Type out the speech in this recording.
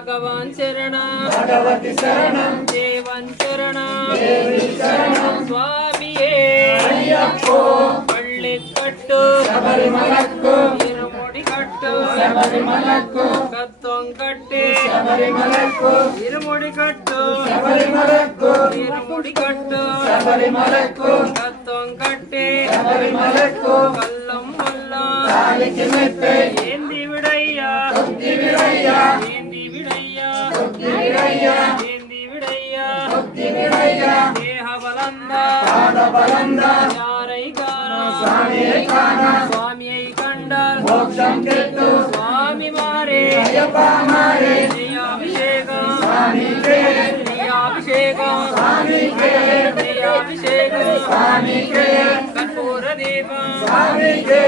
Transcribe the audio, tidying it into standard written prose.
भगवान शरण भगवती शरणं देवन शरण देवी शरणं स्वामी अय्यप्पो पल्लिकट्टु शबरिमलक्कु इरुमुडिकट्टु शबरिमलक्कु कत्तोंकट्टि शबरिमलक्कु इरुमुडिकट्टु शबरिमलक्कु इरुमुडिकट्टु शबरिमलक्कु कत्तोंकट्टि शबरिमलक्कु कल्लम मल्ला तालिकि मेत्ते ஏந்தி விடையா मुक्ति विडय्या ஏந்தி விடையா मुक्ति विडय्या ஏந்தி விடையா मुक्ति विडय्या தேக பலந்த पाद बलंद யாரை காணா स्वामिये कान சுவாமியை கண்டால் मोक्षं केतु சுவாமி மாரே अय्यप्पा मारे ஜெயாபிஷேகம் स्वामी के ஜெயாபிஷேகம் स्वामी के ஜெயாபிஷேகம் स्वामी के கற்பூர தீபம் स्वामी के